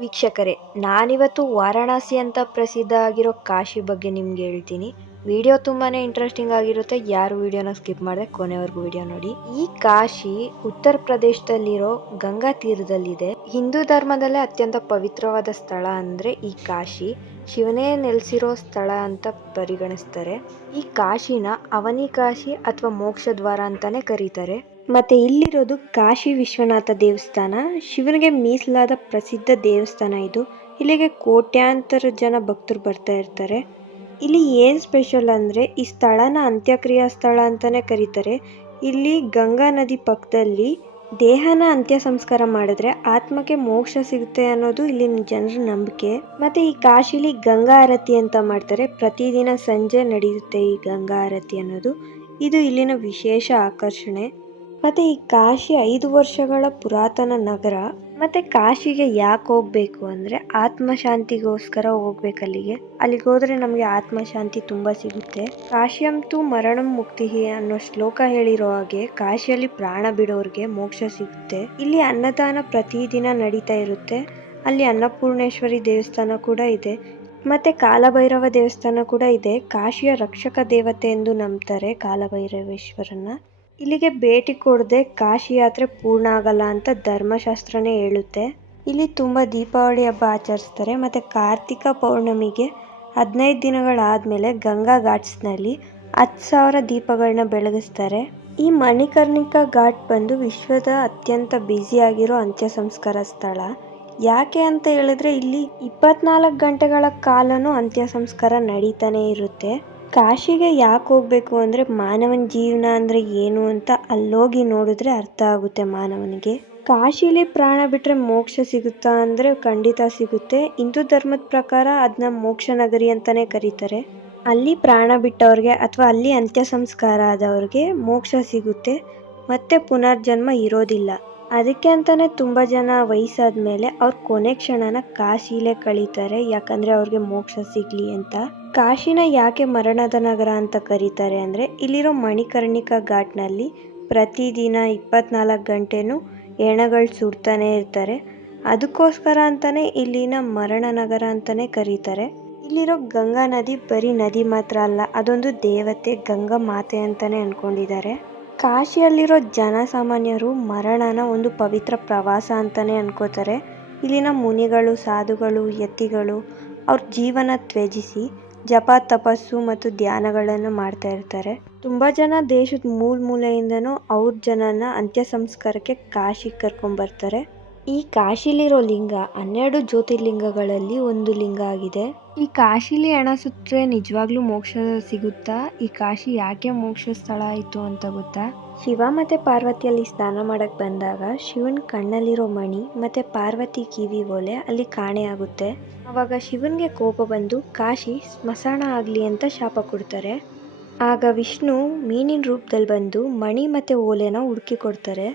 ವೀಕ್ಷಕರೇ, ನಾನಿವತ್ತು ವಾರಣಾಸಿ ಅಂತ ಪ್ರಸಿದ್ಧ ಆಗಿರೋ ಕಾಶಿ ಬಗ್ಗೆ ನಿಮ್ಗೆ ಹೇಳ್ತೀನಿ. ವಿಡಿಯೋ ತುಂಬಾನೇ ಇಂಟ್ರೆಸ್ಟಿಂಗ್ ಆಗಿರುತ್ತೆ. ಯಾರು ವಿಡಿಯೋನ ಸ್ಕಿಪ್ ಮಾಡದೆ ಕೊನೆವರೆಗೂ ವಿಡಿಯೋ ನೋಡಿ. ಈ ಕಾಶಿ ಉತ್ತರ ಪ್ರದೇಶದಲ್ಲಿರೋ ಗಂಗಾ ತೀರದಲ್ಲಿದೆ. ಹಿಂದೂ ಧರ್ಮದಲ್ಲೇ ಅತ್ಯಂತ ಪವಿತ್ರವಾದ ಸ್ಥಳ ಅಂದ್ರೆ ಈ ಕಾಶಿ. ಶಿವನೇ ನೆಲೆಸಿರೋ ಸ್ಥಳ ಅಂತ ಪರಿಗಣಿಸ್ತಾರೆ. ಈ ಕಾಶಿನ ಅವನಿ ಕಾಶಿ ಅಥವಾ ಮೋಕ್ಷ ದ್ವಾರ ಅಂತಾನೆ ಕರೀತಾರೆ. ಮತ್ತೆ ಇಲ್ಲಿರೋದು ಕಾಶಿ ವಿಶ್ವನಾಥ ದೇವಸ್ಥಾನ. ಶಿವನಿಗೆ ಮೀಸಲಾದ ಪ್ರಸಿದ್ಧ ದೇವಸ್ಥಾನ ಇದು. ಇಲ್ಲಿಗೆ ಕೋಟ್ಯಾಂತರ ಜನ ಭಕ್ತರು ಬರ್ತಾ ಇರ್ತಾರೆ. ಇಲ್ಲಿ ಏನು ಸ್ಪೆಷಲ್ ಅಂದರೆ ಈ ಸ್ಥಳನ ಅಂತ್ಯಕ್ರಿಯಾ ಸ್ಥಳ ಅಂತಾನೆ ಕರೀತಾರೆ. ಇಲ್ಲಿ ಗಂಗಾ ನದಿ ಪಕ್ಕದಲ್ಲಿ ದೇಹನ ಅಂತ್ಯ ಸಂಸ್ಕಾರ ಮಾಡಿದ್ರೆ ಆತ್ಮಕ್ಕೆ ಮೋಕ್ಷ ಸಿಗುತ್ತೆ ಅನ್ನೋದು ಇಲ್ಲಿನ ಜನರ ನಂಬಿಕೆ. ಮತ್ತೆ ಈ ಕಾಶಿಲಿ ಗಂಗಾ ಆರತಿ ಅಂತ ಮಾಡ್ತಾರೆ. ಪ್ರತಿದಿನ ಸಂಜೆ ನಡೆಯುತ್ತೆ ಈ ಗಂಗಾ ಆರತಿ ಅನ್ನೋದು. ಇದು ಇಲ್ಲಿನ ವಿಶೇಷ ಆಕರ್ಷಣೆ. ಮತ್ತೆ ಈ ಕಾಶಿ ಐದು ವರ್ಷಗಳ ಪುರಾತನ ನಗರ, ಮತ್ತೆ ಕಾಶಿಗೆ ಯಾಕೆ ಹೋಗ್ಬೇಕು ಅಂದ್ರೆ ಆತ್ಮಶಾಂತಿಗೋಸ್ಕರ ಹೋಗ್ಬೇಕು ಅಲ್ಲಿಗೆ. ಅಲ್ಲಿಗೆ ಹೋದರೆ ನಮಗೆ ಆತ್ಮಶಾಂತಿ ತುಂಬ ಸಿಗುತ್ತೆ. ಕಾಶಿಯಂತೂ ಮರಣಂ ಮುಕ್ತಿ ಅನ್ನೋ ಶ್ಲೋಕ ಹೇಳಿರೋ ಹಾಗೆ ಕಾಶಿಯಲ್ಲಿ ಪ್ರಾಣ ಬಿಡೋರಿಗೆ ಮೋಕ್ಷ ಸಿಗುತ್ತೆ. ಇಲ್ಲಿ ಅನ್ನದಾನ ಪ್ರತಿದಿನ ನಡೀತಾ ಇರುತ್ತೆ. ಅಲ್ಲಿ ಅನ್ನಪೂರ್ಣೇಶ್ವರಿ ದೇವಸ್ಥಾನ ಕೂಡ ಇದೆ. ಮತ್ತೆ ಕಾಲಭೈರವ ದೇವಸ್ಥಾನ ಕೂಡ ಇದೆ. ಕಾಶಿಯ ರಕ್ಷಕ ದೇವತೆ ಎಂದು ನಂಬ್ತಾರೆ ಕಾಲಭೈರವೇಶ್ವರನ್ನ. ಇಲ್ಲಿಗೆ ಭೇಟಿ ಕೊಡದೆ ಕಾಶಿ ಯಾತ್ರೆ ಪೂರ್ಣ ಆಗಲ್ಲ ಅಂತ ಧರ್ಮಶಾಸ್ತ್ರನೇ ಹೇಳುತ್ತೆ. ಇಲ್ಲಿ ತುಂಬ ದೀಪಾವಳಿ ಹಬ್ಬ ಆಚರಿಸ್ತಾರೆ. ಮತ್ತು ಕಾರ್ತಿಕ ಪೌರ್ಣಮಿಗೆ ಹದಿನೈದು ದಿನಗಳಾದಮೇಲೆ ಗಂಗಾ ಘಾಟ್ಸ್ನಲ್ಲಿ ಹತ್ತು ಸಾವಿರ ದೀಪಗಳನ್ನ ಬೆಳಗಿಸ್ತಾರೆ. ಈ ಮಣಿಕರ್ಣಿಕಾ ಘಾಟ್ ಬಂದು ವಿಶ್ವದ ಅತ್ಯಂತ ಬ್ಯುಸಿಯಾಗಿರೋ ಅಂತ್ಯ ಸಂಸ್ಕಾರ ಸ್ಥಳ. ಯಾಕೆ ಅಂತ ಹೇಳಿದ್ರೆ ಇಲ್ಲಿ ಇಪ್ಪತ್ನಾಲ್ಕು ಗಂಟೆಗಳ ಕಾಲನೂ ಅಂತ್ಯ ಸಂಸ್ಕಾರ ನಡೀತಾನೆ ಇರುತ್ತೆ. ಕಾಶಿಗೆ ಯಾಕೆ ಹೋಗ್ಬೇಕು ಅಂದರೆ ಮಾನವನ ಜೀವನ ಅಂದರೆ ಏನು ಅಂತ ಅಲ್ಲೋಗಿ ನೋಡಿದ್ರೆ ಅರ್ಥ ಆಗುತ್ತೆ ಮಾನವನಿಗೆ. ಕಾಶಿಲಿ ಪ್ರಾಣ ಬಿಟ್ಟರೆ ಮೋಕ್ಷ ಸಿಗುತ್ತಾ ಅಂದರೆ ಖಂಡಿತ ಸಿಗುತ್ತೆ. ಹಿಂದೂ ಧರ್ಮದ ಪ್ರಕಾರ ಅದನ್ನ ಮೋಕ್ಷ ನಗರಿ ಅಂತಲೇ ಕರೀತಾರೆ. ಅಲ್ಲಿ ಪ್ರಾಣ ಬಿಟ್ಟವ್ರಿಗೆ ಅಥವಾ ಅಲ್ಲಿ ಅಂತ್ಯ ಸಂಸ್ಕಾರ ಆದವ್ರಿಗೆ ಮೋಕ್ಷ ಸಿಗುತ್ತೆ. ಮತ್ತೆ ಪುನರ್ಜನ್ಮ ಇರೋದಿಲ್ಲ. ಅದಕ್ಕೆ ಅಂತಲೇ ತುಂಬ ಜನ ವಯಸ್ಸಾದ ಮೇಲೆ ಅವ್ರ ಕೊನೆ ಕ್ಷಣನ ಕಾಶಿಲೇ ಕಳೀತಾರೆ. ಯಾಕಂದರೆ ಅವ್ರಿಗೆ ಮೋಕ್ಷ ಸಿಗಲಿ ಅಂತ. ಕಾಶಿನ ಯಾಕೆ ಮರಣದ ನಗರ ಅಂತ ಕರೀತಾರೆ ಅಂದರೆ ಇಲ್ಲಿರೋ ಮಣಿಕರ್ಣಿಕಾ ಘಾಟ್ನಲ್ಲಿ ಪ್ರತಿದಿನ ಇಪ್ಪತ್ನಾಲ್ಕು ಗಂಟೆನೂ ಹೆಣಗಳು ಸುಡ್ತಾನೇ ಇರ್ತಾರೆ. ಅದಕ್ಕೋಸ್ಕರ ಅಂತಲೇ ಇಲ್ಲಿನ ಮರಣ ನಗರ ಅಂತಲೇ ಕರೀತಾರೆ. ಇಲ್ಲಿರೋ ಗಂಗಾ ನದಿ ಬರೀ ನದಿ ಮಾತ್ರ ಅಲ್ಲ, ಅದೊಂದು ದೇವತೆ ಗಂಗಾ ಮಾತೆ ಅಂತಲೇ ಅಂದ್ಕೊಂಡಿದ್ದಾರೆ ಕಾಶಿಯಲ್ಲಿರೋ ಜನಸಾಮಾನ್ಯರು ಮರಣನ ಒಂದು ಪವಿತ್ರ ಪ್ರವಾಸ ಅಂತಲೇ ಅಂದ್ಕೋತಾರೆ ಇಲ್ಲಿನ ಮುನಿಗಳು, ಸಾಧುಗಳು, ಯತಿಗಳು ಅವ್ರ ಜೀವನ ತ್ಯಜಿಸಿ ಜಪ, ತಪಸ್ಸು ಮತ್ತು ಧ್ಯಾನಗಳನ್ನು ಮಾಡ್ತಾ ಇರ್ತಾರೆ. ತುಂಬ ಜನ ದೇಶದ ಮೂಲ ಮೂಲೆಯಿಂದನೂ ಅವ್ರ ಜನನ ಅಂತ್ಯ ಸಂಸ್ಕಾರಕ್ಕೆ ಕಾಶಿಗೆ ಕರ್ಕೊಂಬರ್ತಾರೆ ಈ ಕಾಶಿಲಿರೋ ಲಿಂಗ ಹನ್ನೆರಡು ಜ್ಯೋತಿರ್ಲಿಂಗಗಳಲ್ಲಿ ಒಂದು ಲಿಂಗ ಆಗಿದೆ. ಈ ಕಾಶಿಲಿ ಹಣ ಸುತ್ತರೆ ನಿಜವಾಗ್ಲೂ ಮೋಕ್ಷ ಸಿಗುತ್ತಾ? ಈ ಕಾಶಿ ಯಾಕೆ ಮೋಕ್ಷ ಸ್ಥಳ ಆಯಿತು ಅಂತ ಗೊತ್ತಾ? ಶಿವ ಮತ್ತು ಪಾರ್ವತಿಯಲ್ಲಿ ಸ್ನಾನ ಮಾಡಕ್ ಬಂದಾಗ ಶಿವನ ಕಣ್ಣಲ್ಲಿರೋ ಮಣಿ ಮತ್ತೆ ಪಾರ್ವತಿ ಕಿವಿ ಓಲೆ ಅಲ್ಲಿ ಕಾಣೆಯಾಗುತ್ತೆ ಆವಾಗ ಶಿವನಿಗೆ ಕೋಪ ಬಂದು, ಕಾಶಿ, ಸ್ಮಶಾನ ಆಗಲಿ ಅಂತ ಶಾಪ ಕೊಡ್ತಾರೆ. ಆಗ ವಿಷ್ಣು ಮೀನಿನ ರೂಪದಲ್ಲಿ ಬಂದು ಮಣಿ ಮತ್ತೆ ಓಲೆನ ಹುಡುಕಿ ಕೊಡ್ತಾರೆ.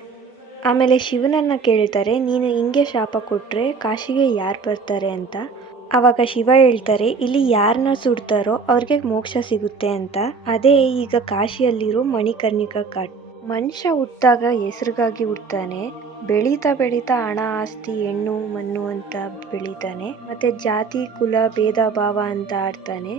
ಆಮೇಲೆ ಶಿವನನ್ನ ಕೇಳ್ತಾರೆ, ನೀನು ಹಿಂಗೆ ಶಾಪ ಕೊಟ್ಟರೆ ಕಾಶಿಗೆ ಯಾರು ಬರ್ತಾರೆ ಅಂತ? ಆವಾಗ ಶಿವ ಹೇಳ್ತಾರೆ, ಇಲ್ಲಿ ಯಾರನ್ನ ಸುಡ್ತಾರೋ ಅವ್ರಿಗೆ ಮೋಕ್ಷ ಸಿಗುತ್ತೆ ಅಂತ. ಅದೇ ಈಗ ಕಾಶಿಯಲ್ಲಿರೋ ಮಣಿಕರ್ಣಿಕಾ ಘಾಟ್ ಮನುಷ್ಯ ಹುಟ್ಟಿದಾಗ ಹೆಸರಿಗಾಗಿ ಹುಡ್ತಾನೆ ಬೆಳೀತಾ ಬೆಳೀತಾ ಹಣ, ಆಸ್ತಿ, ಹೆಣ್ಣು, ಮಣ್ಣು ಅಂತ ಬೆಳೀತಾನೆ, ಮತ್ತೆ ಜಾತಿ, ಕುಲ, ಭೇದ, ಭಾವ ಅಂತ ಆಡ್ತಾನೆ.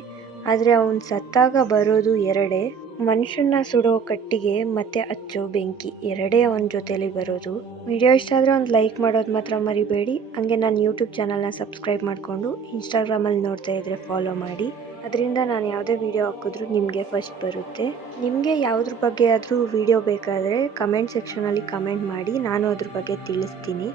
ಆದರೆ ಅವನು ಸತ್ತಾಗ ಬರೋದು ಎರಡೇ. ಮನುಷ್ಯನ ಸುಡೋ ಕಟ್ಟಿಗೆ ಮತ್ತೆ ಹಚ್ಚೋ ಬೆಂಕಿ ಎರಡೇ ಅವನ ಜೊತೆಲಿ ಬರೋದು. ವಿಡಿಯೋ ಇಷ್ಟ ಆದರೆ ಒಂದು ಲೈಕ್ ಮಾಡೋದು ಮಾತ್ರ ಮರಿಬೇಡಿ. ಹಂಗೆ ನಾನು ಯೂಟ್ಯೂಬ್ ಚಾನಲ್ನ ಸಬ್ಸ್ಕ್ರೈಬ್ ಮಾಡಿಕೊಂಡು ಇನ್ಸ್ಟಾಗ್ರಾಮಲ್ಲಿ ನೋಡ್ತಾ ಇದ್ರೆ ಫಾಲೋ ಮಾಡಿ. ಅದರಿಂದ ನಾನು ಯಾವುದೇ ವಿಡಿಯೋ ಹಾಕಿದ್ರೂ ನಿಮಗೆ ಫಸ್ಟ್ ಬರುತ್ತೆ. ನಿಮಗೆ ಯಾವುದ್ರ ಬಗ್ಗೆ ಆದರೂ ವಿಡಿಯೋ ಬೇಕಾದರೆ ಕಮೆಂಟ್ ಸೆಕ್ಷನಲ್ಲಿ ಕಮೆಂಟ್ ಮಾಡಿ. ನಾನು ಅದ್ರ ಬಗ್ಗೆ ತಿಳಿಸ್ತೀನಿ.